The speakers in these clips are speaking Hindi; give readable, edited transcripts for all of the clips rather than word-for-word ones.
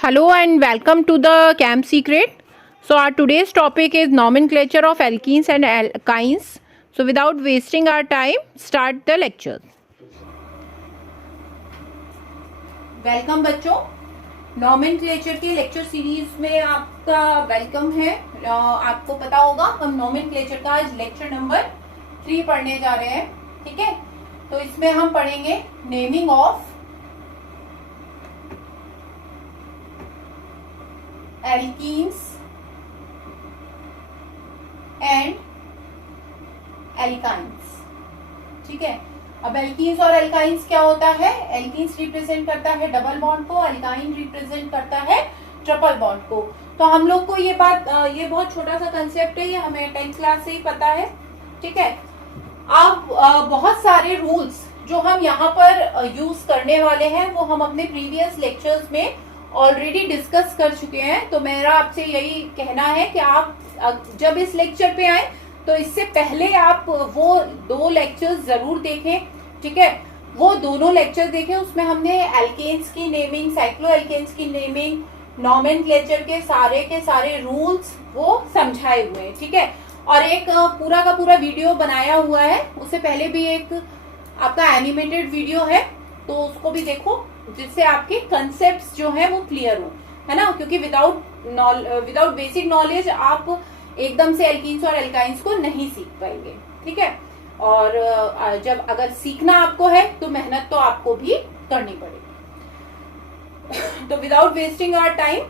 Hello and welcome to the Camp Secret. So our today's topic is nomenclature of alkenes and alkynes. So without wasting our time, start the lecture. Welcome बच्चों, नॉमेनक्लेचर के लेक्चर सीरीज में आपका वेलकम है। आपको पता होगा हम नॉमेनक्लेचर का आज लेक्चर नंबर 3 पढ़ने जा रहे हैं। ठीक है, तो इसमें हम पढ़ेंगे naming of alkenes and alkynes. ठीक है, अब एल्कीन्स और एल्काइंस क्या होता है? एल्कीन्स रिप्रेजेंट करता है डबल बॉन्ड को, एल्काइन रिप्रेजेंट करता है ट्रिपल बॉन्ड को। तो हम लोग को ये बहुत छोटा सा कंसेप्ट है, ये हमें 10th क्लास से ही पता है। ठीक है, अब बहुत सारे रूल्स जो हम यहाँ पर यूज करने वाले हैं वो हम अपने प्रीवियस लेक्चर्स में ऑलरेडी डिस्कस कर चुके हैं। तो मेरा आपसे यही कहना है कि आप जब इस लेक्चर पे आए तो इससे पहले आप वो 2 लेक्चर्स जरूर देखें। ठीक है, वो दोनों लेक्चर देखें, उसमें हमने एल्केन्स की नेमिंग, साइक्लो एल्केन्स की नेमिंग, नॉमेनक्लेचर के सारे रूल्स वो समझाए हुए हैं। ठीक है, और एक पूरा का पूरा वीडियो बनाया हुआ है, उससे पहले भी एक आपका एनिमेटेड वीडियो है, तो उसको भी देखो, जिससे आपके कंसेप्ट्स जो है वो क्लियर हो, है ना। क्योंकि विदाउट बेसिक नॉलेज आप एकदम से एल्कीन्स और एल्काइंस को नहीं सीख पाएंगे। ठीक है, और जब अगर सीखना आपको है तो मेहनत तो आपको भी करनी पड़ेगी। तो without wasting our time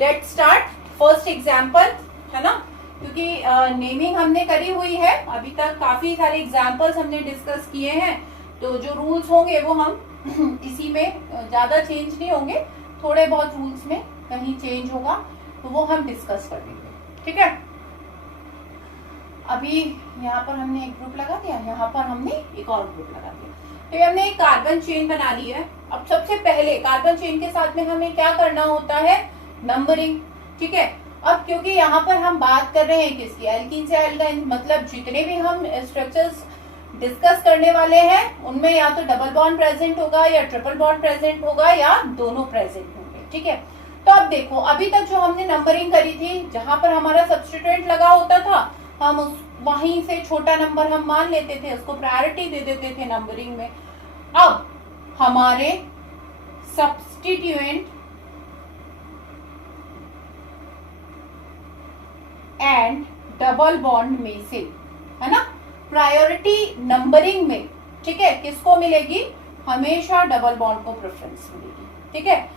let's start first example, है ना। क्योंकि नेमिंग हमने करी हुई है, अभी तक काफी सारे एग्जाम्पल्स हमने डिस्कस किए हैं, तो जो रूल्स होंगे वो हम इसी में ज्यादा चेंज नहीं होंगे, थोड़े बहुत रूल्स में कहीं चेंज होगा तो वो हम डिस्कस कर लेंगे। ठीक है, अभी यहाँ पर हमने एक ग्रुप लगा दिया, यहाँ पर हमने एक और ग्रुप लगा दिया, तो हमने एक कार्बन चेन बना ली है। अब सबसे पहले कार्बन चेन के साथ में हमें क्या करना होता है? नंबरिंग। ठीक है, अब क्योंकि यहाँ पर हम बात कर रहे हैं किसकी? एल्कीन से एल्काइन, मतलब जितने भी हम स्ट्रक्चर्स डिस्कस करने वाले हैं उनमें या तो डबल बॉन्ड प्रेजेंट होगा या ट्रिपल बॉन्ड प्रेजेंट होगा या दोनों प्रेजेंट होंगे। ठीक है, तो अब देखो, अभी तक जो हमने नंबरिंग करी थी, जहां पर हमारा सब्स्टिट्यूएंट लगा होता था, हम वहीं से छोटा नंबर हम मान लेते थे, उसको प्रायोरिटी दे देते थे नंबरिंग में। अब हमारे सब्स्टिट्यूएंट एंड डबल बॉन्ड में से, है ना, प्रायोरिटी नंबरिंग में, ठीक है, किसको मिलेगी? हमेशा डबल बॉन्ड को प्रेफरेंस मिलेगी। ठीक है,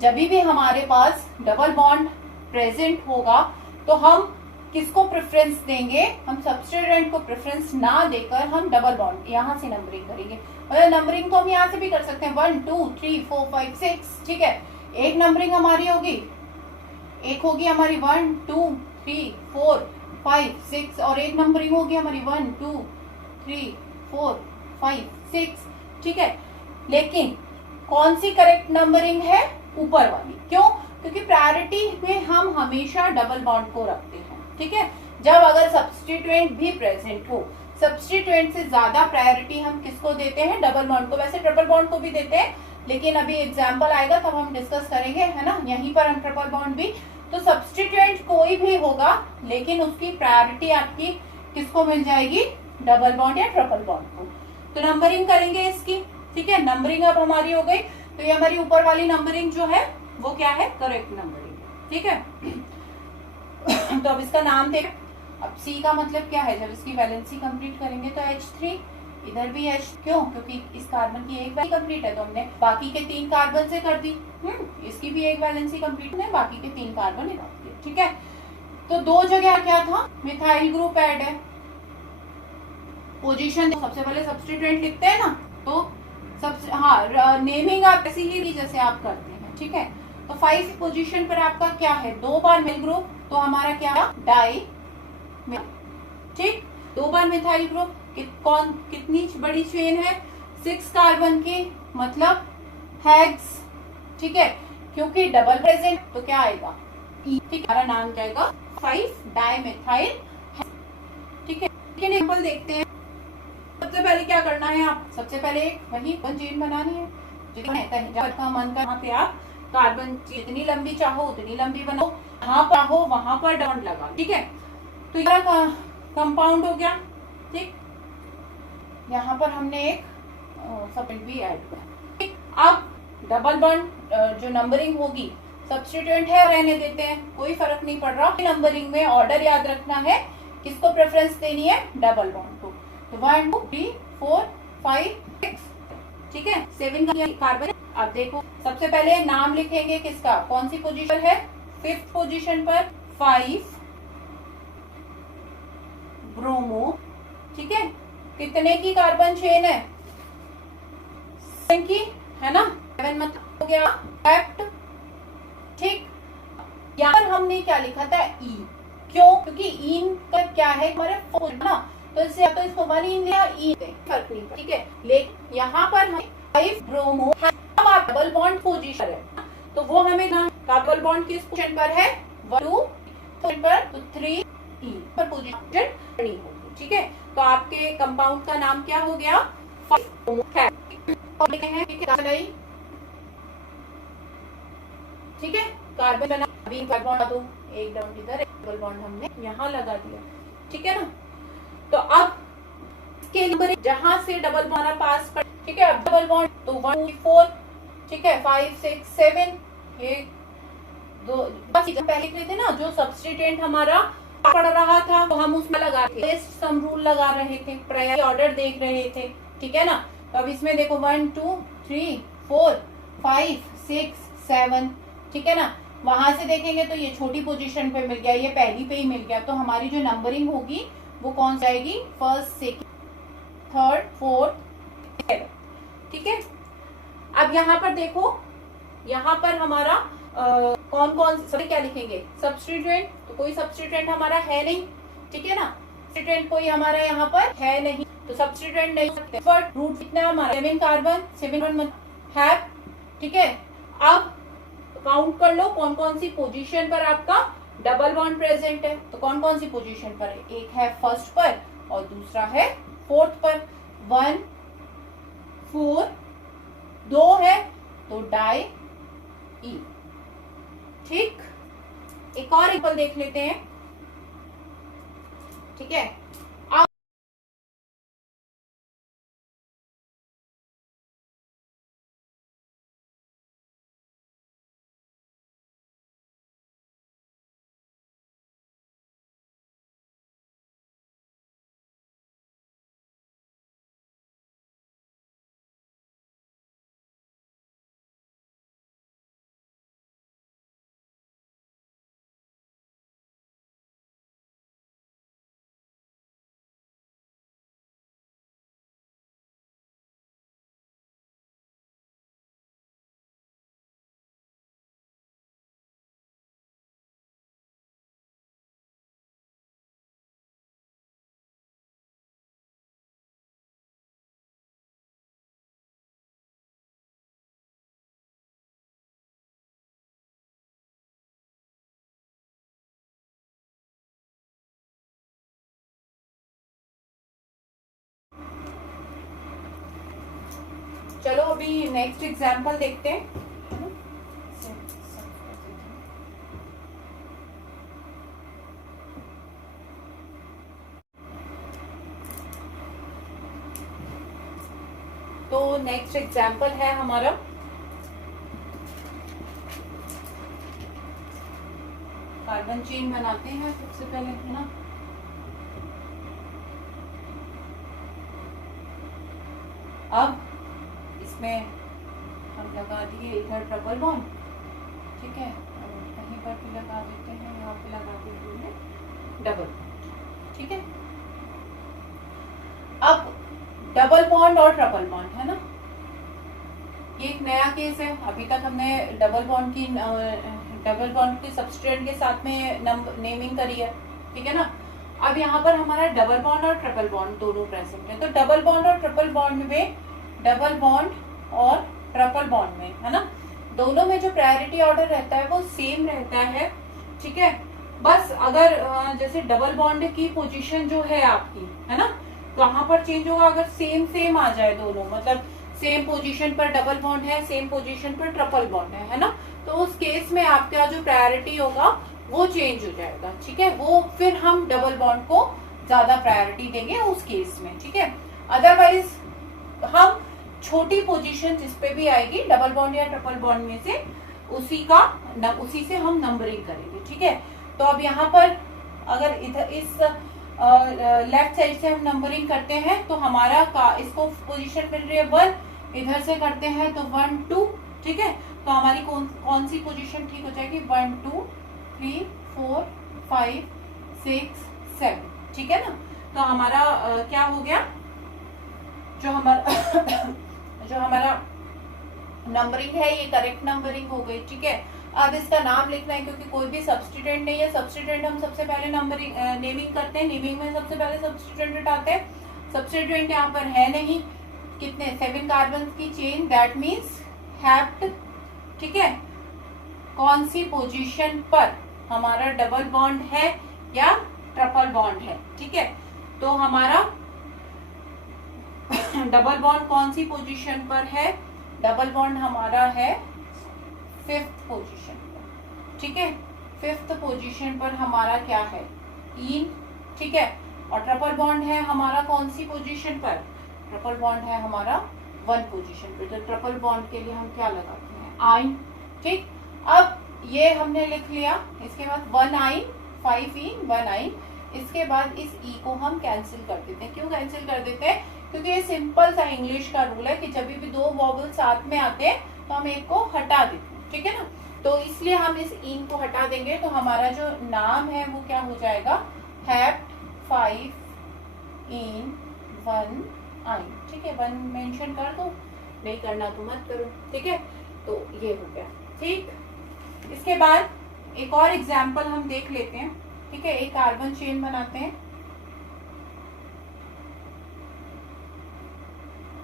जब भी हमारे पास डबल बॉन्ड प्रेजेंट होगा तो हम किसको प्रेफरेंस देंगे? हम सब्स्टिट्यूएंट को प्रेफरेंस ना देकर हम डबल बॉन्ड यहां से नंबरिंग करेंगे। और नंबरिंग तो हम यहां से भी कर सकते हैं, 1 2 3 4 5 6। ठीक है, एक नंबरिंग हमारी होगी, एक होगी हमारी 1 2 3 4 5 6, और एक नंबरिंग होगी हमारी 1 2 3 4 5 6। ठीक है, लेकिन कौन सी करेक्ट नंबरिंग है? ऊपर वाली। क्यों? क्योंकि प्रायोरिटी में हम हमेशा डबल बॉन्ड को रखते हैं। ठीक है, जब अगर सब्स्टिट्यूएंट भी प्रेजेंट हो, सब्स्टिट्यूएंट से ज्यादा प्रायोरिटी हम किसको देते हैं? डबल बॉन्ड को। वैसे ट्रिपल बॉन्ड को भी देते हैं, लेकिन अभी एग्जाम्पल आएगा तब हम डिस्कस करेंगे, है ना। यहीं पर हम ट्रिपल बॉन्ड भी, तो सब्स्टिट्यूएंट कोई भी होगा लेकिन उसकी प्रायोरिटी आपकी किसको मिल जाएगी? डबल बॉन्ड या ट्रिपल बॉन्ड को। तो नंबरिंग करेंगे इसकी। ठीक है, नंबरिंग अब हमारी हो गई, तो ये हमारी ऊपर वाली नंबरिंग जो है वो क्या है? Correct numbering. ठीक है, तो अब इसका नाम थे। अब C का मतलब क्या है? जब इसकी वैलेंसी कंप्लीट करेंगे तो H3, इधर भी H। क्यों? क्योंकि इस कार्बन की एक वैलेंसी कंप्लीट है तो हमने बाकी के 3 कार्बन से कर दी। इसकी भी एक वैलेंसी कंप्लीट है, बाकी के 3 कार्बन निकाल दिए। ठीक है, तो 2 जगह क्या था? मिथाइल ग्रुप ऐड है। पोजीशन सबसे पहले सब्स्टिट्यूएंट लिखते हैं ना, तो नेमिंग आप ऐसी ही जैसे आप करते हैं। ठीक है, तो 5 पोजीशन पर आपका क्या है? 2 बार मिल ग्रुप, तो हमारा क्या है? डाई। ठीक, 2 बार मिथाइल ग्रुप, कितनी बड़ी चेन है? 6 कार्बन की, मतलब हेक्स। ठीक है, क्योंकि डबल प्रेजेंट तो क्या आएगा? ई। ठीक, हमारा नाम जाएगा 5 डाइमिथाइल। ठीक है, एग्जांपल देखते हैं। सबसे पहले क्या करना है? आप सबसे पहले वही चेन बनानी है। ठीक है, मन का वहां पे आप कार्बन जितनी लंबी चाहो उतनी लंबी बनाओ, जहां पर हो वहां पर डबल लगा, ठीक है। तो ये कंपाउंड हो गया, ठीक। यहाँ पर हमने एक सब्स्टिट्यूएंट भी ऐड किया। अब डबल बॉन्ड जो नंबरिंग होगी, सब्स्टिट्यूएंट है रहने देते हैं, कोई फर्क नहीं पड़ रहा। नंबरिंग में ऑर्डर याद रखना है, किसको प्रेफरेंस देनी है, डबल बॉन्ड को। तो 1 2 3 4 5 6, ठीक है। 7 का कार्बन। अब देखो सबसे पहले नाम लिखेंगे किसका, कौन सी पोजीशन है, 5th पोजीशन पर 5 ब्रोमो, ठीक है। कितने की कार्बन चेन है, 7 की, है ना। 7 मतलब हो गया फैक्ट, ठीक। यहाँ पर हमने क्या लिखा था, ई। क्यों, क्योंकि इन का क्या है हमारे फोर ना, तो इससे या तो इसको 1 इन लिया, ई फर्क नहीं पड़ता, ठीक है। लेकिन यहाँ पर हम 5 ब्रोमो, अब आप डबल बॉन्ड पोजीशन है, तो वो हमें डबल बॉन्ड किस पोजीशन पर है, 1 2 पर, तो 3 ई पर पोजीशन नहीं होगी, ठीक है। तो आपके कंपाउंड का नाम क्या हो गया, 5 ब्रोमो है, ठीक है। कार्बन बना, अभी कार्बन दो, एक डबल इधर, एक डबल बॉन्ड हमने यहाँ लगा दिया, ठीक है ना। तो अब इसके नंबर जहां से डबल बॉन्ड पास कर, ठीक है। अब डबल बॉन्ड तो 1 2 4, ठीक है, 5 6 7, एक दो, बस पहले लिख रहे थे ना, जो सब्स्टिट्यूएंट हमारा पड़ रहा था तो हम उसमें लगा थे, सम रूल लगा रहे थे, प्रायोरिटी ऑर्डर देख रहे थे, ठीक है ना। तो अब इसमें देखो 1 2 3 4 5 6 7, ठीक है ना। वहां से देखेंगे तो ये छोटी पोजीशन पे मिल गया, ये पहली पे ही मिल गया, तो हमारी जो नंबरिंग होगी वो कौन जाएगी, 1st 2nd 3rd 4th 7, ठीक है। अब यहाँ पर देखो, यहाँ पर हमारा कौन कौन सभी क्या लिखेंगे, सब्स्टिट्यूएंट, तो कोई सब्स्टिट्यूएंट हमारा है नहीं, ठीक है ना। सब्स्टिट्यूएंट कोई हमारा यहाँ पर है नहीं, तो सब्स्टिट्यूएंट नहीं सकते। रूट कितना हमारा 7 कार्बन, 7 कार्बन है, ठीक है। अब काउंट कर लो कौन कौन सी पोजीशन पर आपका डबल बॉन्ड प्रेजेंट है, तो कौन कौन सी पोजीशन पर है, एक है 1st पर और दूसरा है 4th पर। 1 4 2 है तो डाई ई, ठीक। एक और एग्जांपल देख लेते हैं, ठीक है। चलो अभी नेक्स्ट एग्जांपल देखते हैं। तो नेक्स्ट एग्जांपल है हमारा कार्बन चेन बनाते हैं सबसे पहले, है ना। अब इसमें हम लगा दिए इधर ट्रिपल बॉन्ड, ठीक है, कहीं पर भी लगा देते हैं, यहाँ पे लगा देते हैं डबल, ठीक है। अब डबल बॉन्ड और ट्रिपल बॉन्ड, है ना, ये एक नया केस है। अभी तक हमने डबल बॉन्ड की सब्स्टिट्यूएंट के साथ में नेमिंग करी है, ठीक है ना। अब यहाँ पर हमारा डबल बॉन्ड और ट्रिपल बॉन्ड दोनों प्रेजेंट है, तो डबल बॉन्ड और ट्रिपल बॉन्ड में, डबल बॉन्ड और ट्रिपल बॉन्ड में, है ना, दोनों में जो प्रायोरिटी ऑर्डर रहता है वो सेम रहता है, ठीक है। बस अगर जैसे डबल बॉन्ड की पोजीशन जो है आपकी, है ना, वहां पर चेंज होगा, अगर सेम सेम आ जाए दोनों, मतलब सेम पोजीशन पर डबल बॉन्ड है, सेम पोजीशन पर ट्रिपल बॉन्ड है ना, उस केस में आपका जो प्रायोरिटी होगा वो चेंज हो जाएगा, ठीक है। वो फिर हम डबल बॉन्ड को ज्यादा प्रायोरिटी देंगे उस केस में, ठीक है। अदरवाइज हम छोटी पोजीशन जिस पे भी आएगी डबल बॉन्ड या ट्रिपल बॉन्ड में से उसी से हम नंबरिंग करेंगे, ठीक है। तो अब यहाँ पर अगर इधर इस लेफ्ट साइड से हम नंबरिंग करते हैं तो हमारा इसको पोजीशन मिल रही है 1, इधर से करते हैं तो 1 2, ठीक है। तो हमारी कौन सी पोजीशन ठीक हो जाएगी, 1 2 3 4 5 6 7, ठीक है ना। तो हमारा क्या हो गया, जो हमारा नंबरिंग है ये करेक्ट नंबरिंग हो गई, ठीक है। अब इसका नाम लिखना है क्योंकि कोई भी सब्स्टिट्यूएंट नहीं है। सब्स्टिट्यूएंट हम सबसे पहले नंबरिंग नेमिंग करते हैं, नेमिंग में सबसे पहले सब्स्टिट्यूएंट हटाते हैं। सब्स्टिट्यूएंट यहाँ पर है नहीं, कितने 7 कार्बन की चेन, दैट मीन्स हैप्ड, ठीक है। कौन सी पोजीशन पर हमारा डबल बॉन्ड है या ट्रिपल बॉन्ड है, ठीक है। तो हमारा डबल बॉन्ड कौन सी पोजीशन पर है, डबल बॉन्ड हमारा है 5th पोजीशन पर, ठीक है। 5th पोजीशन पर हमारा क्या है, इन, ठीक है। और ट्रिपल बॉन्ड है हमारा कौन सी पोजीशन पर, ट्रिपल बॉन्ड है हमारा 1 पोजीशन पर। तो ट्रिपल बॉन्ड के लिए हम क्या लगाते हैं, आइन, ठीक। अब ये हमने लिख लिया, इसके बाद 1 आइन 5 इन 1 आइन। इसके बाद इस ई को हम कैंसिल कर देते हैं। क्यों कैंसिल कर देते हैं, क्योंकि ये सिंपल सा इंग्लिश का रूल है कि जब भी 2 वॉवल साथ में आते हैं तो हम एक को हटा देते हैं, ठीक है ना। तो इसलिए हम इस इन को हटा देंगे। तो हमारा जो नाम है वो क्या हो जाएगा, हैप्ड 5 इन 1 आइन, ठीक है। 1 मेंशन कर दो, नहीं करना तो मत करो, ठीक है। तो ये हो गया, ठीक। इसके बाद एक और एग्जाम्पल हम देख लेते हैं, ठीक है। एक कार्बन चेन बनाते हैं,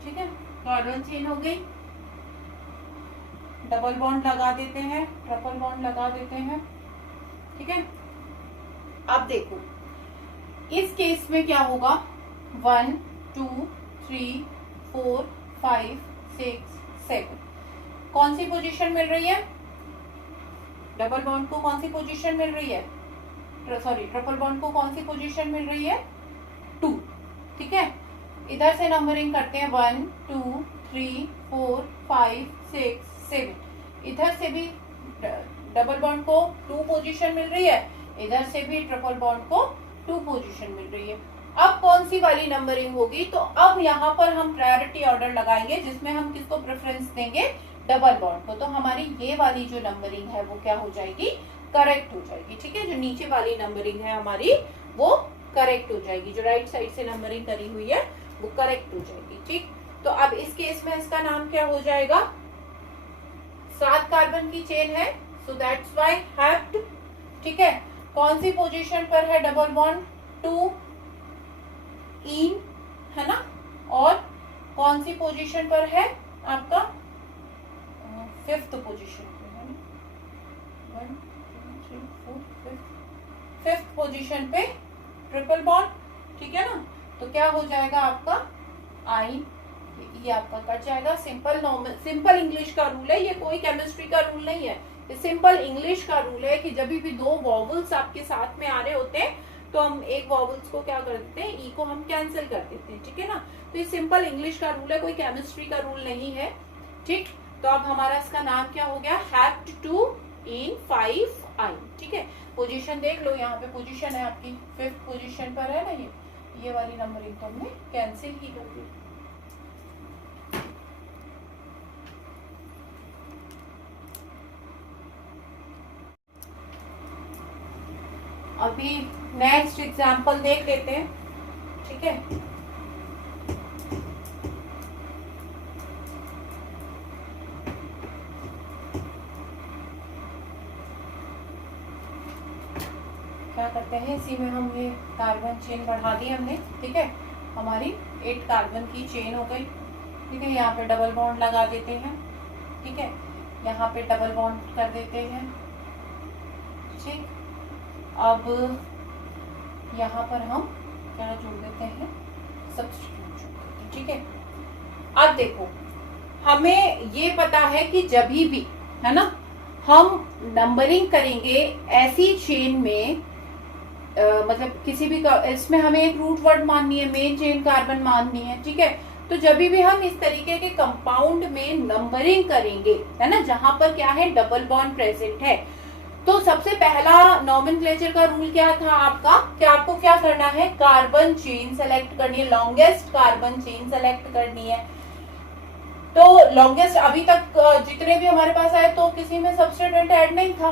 ठीक है। कार्बन चेन हो गई, डबल बॉन्ड लगा देते हैं, ट्रिपल बॉन्ड लगा देते हैं, ठीक है। अब देखो इस केस में क्या होगा, 1 2 3 4 5 6 7 कौन सी पोजीशन मिल रही है, डबल बॉन्ड को कौन सी पोजीशन मिल रही है, सॉरी ट्रिपल बॉन्ड को कौन सी पोजीशन मिल रही है, 2, ठीक है। इधर से नंबरिंग करते हैं 1 2 3 4 5 6 7। इधर से भी डबल बॉन्ड को 2 पोजीशन मिल रही है, इधर से भी ट्रिपल बॉन्ड को 2 पोजीशन मिल रही है। अब कौन सी वाली नंबरिंग होगी, तो अब यहाँ पर हम प्रायोरिटी ऑर्डर लगाएंगे जिसमें हम किसको प्रेफरेंस देंगे, डबल बॉन्ड को। तो हमारी ये वाली जो नंबरिंग है वो क्या हो जाएगी, करेक्ट हो जाएगी, ठीक है। जो नीचे वाली नंबरिंग है हमारी वो करेक्ट हो जाएगी, जो राइट साइड से नंबरिंग करी हुई है वो करेक्ट हो जाएगी, ठीक। तो अब इस केस में इसका नाम क्या हो जाएगा, 7 कार्बन की चेन है, सो दैट्स व्हाई हैप्ड, ठीक है। कौन सी पोजीशन पर है डबल बॉन्ड, 2 इन, है ना। और कौन सी पोजीशन पर है आपका, 5th पोजीशन पे है, 1 2 3 4 5th पोजीशन पे ट्रिपल बॉन्ड, ठीक है ना। तो क्या हो जाएगा आपका आइन, ये आपका कट जाएगा। सिंपल इंग्लिश का रूल है, ये कोई केमिस्ट्री का रूल नहीं है, ये सिंपल इंग्लिश का रूल है कि जब भी 2 वॉवल्स आपके साथ में आ रहे होते हैं तो हम एक वॉवल्स को क्या कर देते हैं, ई को हम कैंसिल कर देते हैं, ठीक है ना। तो ये सिंपल इंग्लिश का रूल है, कोई केमिस्ट्री का रूल नहीं है, ठीक। तो अब हमारा इसका नाम क्या हो गया, हैप्ड 2 इन 5 आइन, ठीक है। पोजीशन देख लो, यहाँ पे पोजीशन है आपकी 5th पोजीशन पर है ना, ये वाली नंबरिंग तो हमने कैंसिल ही कर दी। अभी नेक्स्ट एग्जांपल देख लेते हैं, ठीक है। क्या करते हैं, इसी में हम ये कार्बन चेन बढ़ा दी हमने, ठीक है। हमारी 8 कार्बन की चेन हो गई, ठीक है। यहाँ पे डबल बॉन्ड लगा देते हैं, ठीक है। यहाँ पे डबल बॉन्ड कर देते हैं, ठीक। अब यहाँ पर हम क्या जोड़ देते हैं, सब्स्टिट्यूट जोड़ देते हैं, ठीक है। अब देखो हमें ये पता है कि जब भी, है ना, हम नंबरिंग करेंगे ऐसी चेन में, मतलब किसी भी इसमें हमें एक रूट वर्ड माननी है, मेन चेन कार्बन माननी है, ठीक है। तो जब भी हम इस तरीके के कंपाउंड में नंबरिंग करेंगे, है ना, जहां पर क्या है, डबल बॉन्ड प्रेजेंट है, तो सबसे पहला नॉमेनक्लेचर का रूल क्या था आपका, कि आपको क्या करना है, कार्बन चेन सेलेक्ट करनी है, लॉन्गेस्ट कार्बन चेन सेलेक्ट करनी है। तो लॉन्गेस्ट अभी तक जितने भी हमारे पास आए तो किसी में सब्स्टिट्यूएंट ऐड नहीं था,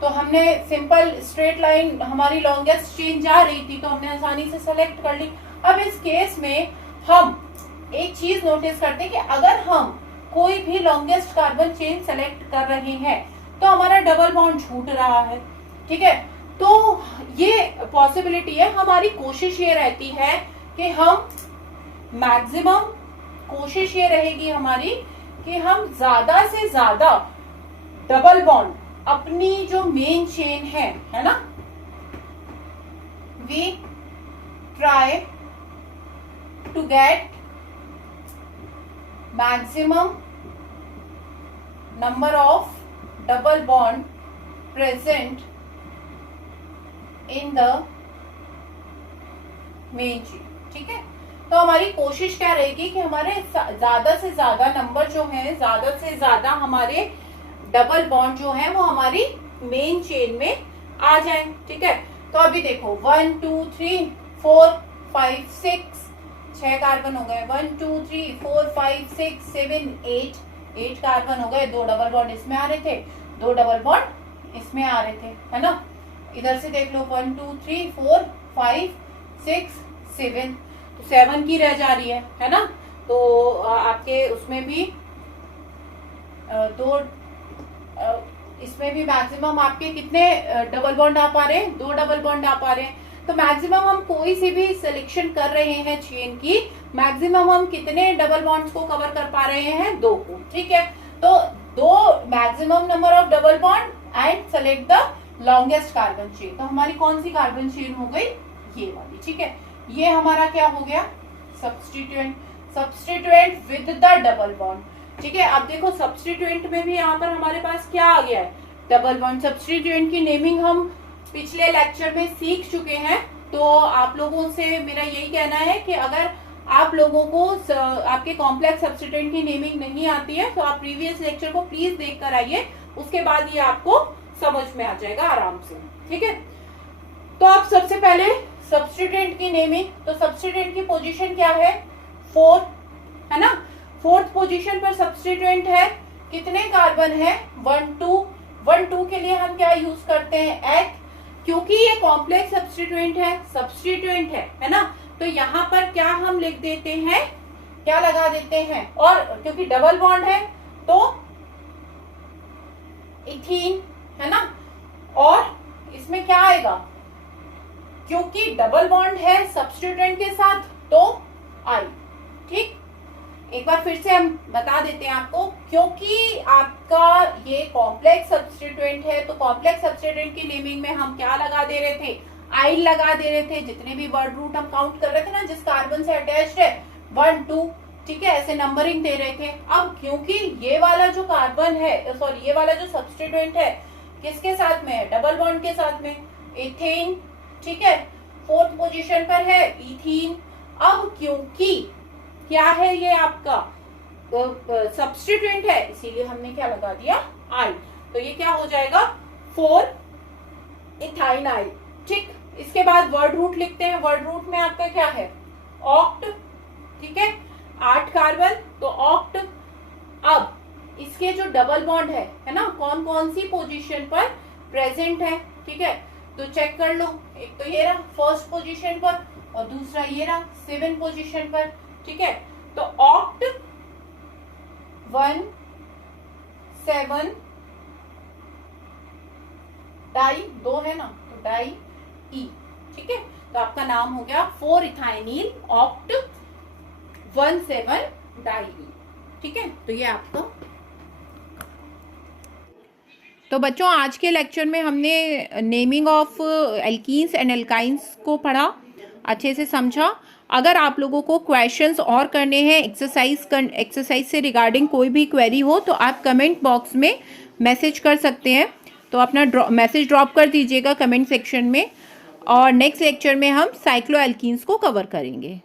तो हमने सिंपल स्ट्रेट लाइन, हमारी लॉन्गेस्ट चेन जा रही थी तो हमने आसानी से सेलेक्ट कर ली। अब इस केस में हम एक चीज नोटिस करते हैं कि अगर हम कोई भी लॉन्गेस्ट कार्बन चेन सेलेक्ट कर रहे हैं तो हमारा डबल बॉन्ड छूट रहा है, ठीक है। तो ये पॉसिबिलिटी है, हमारी कोशिश ये रहती है कि हम मैक्सिमम, कोशिश ये रहेगी हमारी कि हम ज्यादा से ज्यादा डबल बॉन्ड अपनी जो मेन चेन है ना, we try to get maximum number of double bond present in the main chain, ठीक है। तो हमारी कोशिश क्या रहेगी कि हमारे ज्यादा से ज्यादा नंबर जो है, ज्यादा से ज्यादा हमारे डबल बॉन्ड जो है वो हमारी मेन चेन में आ जाए, ठीक है। तो अभी देखो 1 2 3 4 5 6, 6 कार्बन हो गए, 1 2 3 4 5 6 7 8 कार्बन हो गए, 2 डबल बॉन्ड इसमें आ रहे थे, 2 डबल बॉन्ड इसमें आ रहे थे, है ना। इधर से देख लो 1 2 3 4 5 6 7, तो 7 की रह जा रही है ना। तो आपके उसमें भी दो, इसमें भी मैक्सिमम आपके कितने डबल बॉन्ड आ पा रहे हैं, 2 डबल बॉन्ड आ पा रहे हैं। तो मैक्सिमम हम कोई सी भी सिलेक्शन कर रहे हैं चेन की, मैक्सिमम हम कितने डबल बॉन्ड्स को कवर कर पा रहे हैं, 2 को, ठीक है। तो 2 maximum number of double bond and select the longest carbon chain. तो हमारी कौन सी कार्बन चेन हो गई, ये वाली, ठीक है। ये हमारा क्या हो गया, substituent, substituent with the double bond, ठीक है। अब देखो सब्स्टिट्यूएंट में भी यहाँ पर हमारे पास क्या आ गया है, डबल बॉन्ड। सब्स्टिट्यूएंट की नेमिंग हम पिछले लेक्चर में सीख चुके हैं, तो आप लोगों से मेरा यही कहना है कि अगर आप लोगों को आपके कॉम्प्लेक्स सब्स्टिट्यूएंट की नेमिंग नहीं आती है तो आप प्रीवियस लेक्चर को प्लीज देख कर आइए, उसके बाद ये आपको समझ में आ जाएगा आराम से, ठीक है। तो आप सबसे पहले सब्स्टिट्यूएंट की नेमिंग, तो सब्स्टिट्यूएंट की पोजीशन क्या है, 4, है ना। 4th पोजीशन पर सब्स्टिट्यूएंट है, कितने कार्बन है, 1 2, 1 2 के लिए हम क्या यूज करते हैं, एच, क्योंकि ये कॉम्प्लेक्स सब्स्टिट्यूएंट है ना। तो यहाँ पर क्या हम लिख देते हैं, क्या लगा देते हैं, और क्योंकि डबल बॉन्ड है तो इथीन, है ना। और इसमें क्या आएगा, क्योंकि डबल बॉन्ड है सब्स्टिट्यूएंट के साथ तो आई, ठीक। एक बार फिर से हम बता देते हैं आपको, क्योंकि आपका ये कॉम्प्लेक्स सब्स्टिट्यूएंट है तो कॉम्प्लेक्स सब्स्टिट्यूएंट की नेमिंग में हम क्या लगा दे रहे थे, आई लगा दे रहे थे। जितने भी वर्ड रूट हम काउंट कर रहे थे ना, जिस कार्बन से अटैच्ड है 1 2, ठीक है, ऐसे नंबरिंग दे रहे थे। अब क्योंकि ये वाला जो कार्बन है, सॉरी ये वाला जो सब्स्टिट्यूएंट है किसके साथ में है, डबल बॉन्ड के साथ में, इथेन, ठीक है, 4th पोजीशन पर है इथीन। अब क्योंकि क्या है ये आपका सब्स्टिट्यूएंट है, इसीलिए हमने क्या लगा दिया, आई। तो ये क्या हो जाएगा, 4 इथाइन आई, ठीक। इसके बाद वर्ड रूट लिखते हैं, वर्ड रूट में आपका क्या है, ऑक्ट, ठीक है, 8 कार्बन तो ऑक्ट। अब इसके जो डबल बॉन्ड है ना, कौन कौन सी पोजीशन पर प्रेजेंट है, ठीक है, तो चेक कर लो। एक तो ये रहा 1st पोजीशन पर और दूसरा ये रहा 7th पोजीशन पर, ठीक है। तो ऑक्ट 1 7 डाई 2 है ना, तो डाई ई, ठीक है। तो आपका नाम हो गया 4 इथाइनिल ऑक्ट 1 7 डाई ई, ठीक है। तो ये आपका, तो बच्चों आज के लेक्चर में हमने naming of alkenes and alkynes को पढ़ा, अच्छे से समझा। अगर आप लोगों को क्वेश्चंस और करने हैं एक्सरसाइज से रिगार्डिंग कोई भी क्वेरी हो तो आप कमेंट बॉक्स में मैसेज कर सकते हैं, तो अपना मैसेज ड्रॉप कर दीजिएगा कमेंट सेक्शन में। और नेक्स्ट लेक्चर में हम साइक्लोएल्कीन्स को कवर करेंगे।